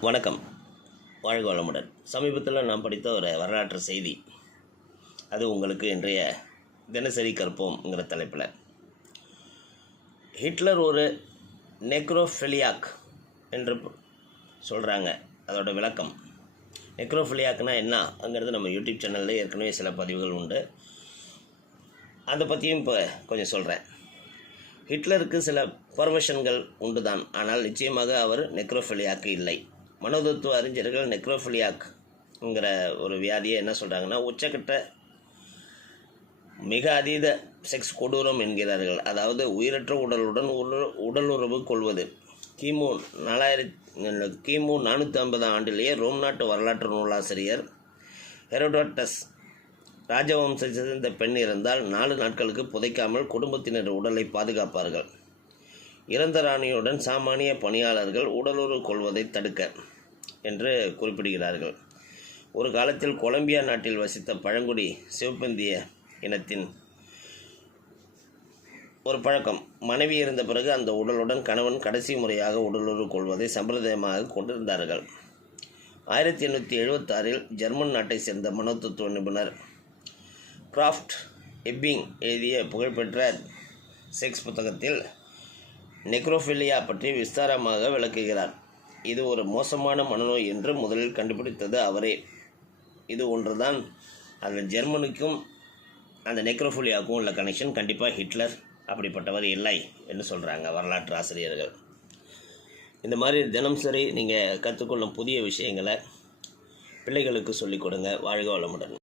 வணக்கம். வாழ்க வளமுடன். சமீபத்தில் நான் படித்த ஒரு வரலாற்று செய்தி. அது உங்களுக்கு இன்றைய தினசரி கற்போம்ங்கிற தலைப்பில். ஹிட்லர் ஒரு நெக்ரோஃபிலியாக் என்று சொல்கிறாங்க அதோட விளக்கம். நெக்ரோஃபிலியாக்னால் என்ன? அங்கிறது நம்ம யூடியூப் சேனலில் ஏற்கனவே சில பதிவுகள் உண்டு. அதை பற்றியும் இப்போ கொஞ்சம் சொல்கிறேன் ஹிட்லருக்கு சில பர்வஷன்கள் உண்டு தான் ஆனால் நிச்சயமாக அவர் நெக்ரோஃபிலியாக்கு இல்லை. மனோதத்துவ அறிஞர்கள் நெக்ரோஃபிலியாக்ங்கிற ஒரு வியாதியை என்ன சொல்கிறாங்கன்னா உச்சக்கட்ட மிக அதீத செக்ஸ் கொடூரம் என்கிறார்கள். அதாவது உயிரற்ற உடலுடன் உடல் உடலுறவு கொள்வது. கிமு நாலாயிரத்தி கிமு நானூற்றி ஐம்பதாம் ஆண்டிலேயே ரோம் நாட்டு வரலாற்று நூலாசிரியர் ஹெரோடோட்டஸ் ராஜவம்சத்தை சேர்ந்த பெண் இருந்தால் நாலு நாட்களுக்கு புதைக்காமல் குடும்பத்தினர் உடலை பாதுகாப்பார்கள். இறந்த ராணியுடன் சாமானிய பணியாளர்கள் உடலுறவு கொள்வதை தடுக்க. என்று குறிப்பிடுகிறார்கள். ஒரு காலத்தில் கொலம்பியா நாட்டில் வசித்த பழங்குடி சிவப்பந்திய இனத்தின் ஒரு பழக்கம். மனைவி இருந்த பிறகு அந்த உடலுடன் கணவன் கடைசி முறையாக உடலுறவு கொள்வதை சம்பிரதாயமாக கொண்டிருந்தார்கள். ஆயிரத்தி எண்ணூற்றி எழுபத்தாறில் ஜெர்மன் நாட்டை சேர்ந்த மனோதத்துவ நிபுணர் கிராஃப்ட் எப்பிங் எழுதிய புகழ்பெற்ற செக்ஸ் புத்தகத்தில் நெக்ரோஃபிலியா பற்றி விஸ்தாரமாக விளக்குகிறார். இது ஒரு மோசமான மனநோய் என்று முதலில் கண்டுபிடித்தது அவரே. இது ஒன்றுதான். அந்த ஜெர்மனுக்கும் அந்த நெக்ரோஃபோலியாவுக்கும் உள்ள கனெக்ஷன் கண்டிப்பாக ஹிட்லர் அப்படிப்பட்டவர் இல்லை என்று சொல்கிறாங்க வரலாற்று ஆசிரியர்கள். இந்த மாதிரி தினம் சரி நீங்கள் கற்றுக்கொள்ளும் புதிய விஷயங்களை பிள்ளைகளுக்கு சொல்லிக் கொடுங்க. வாழ்க வளமுடன்.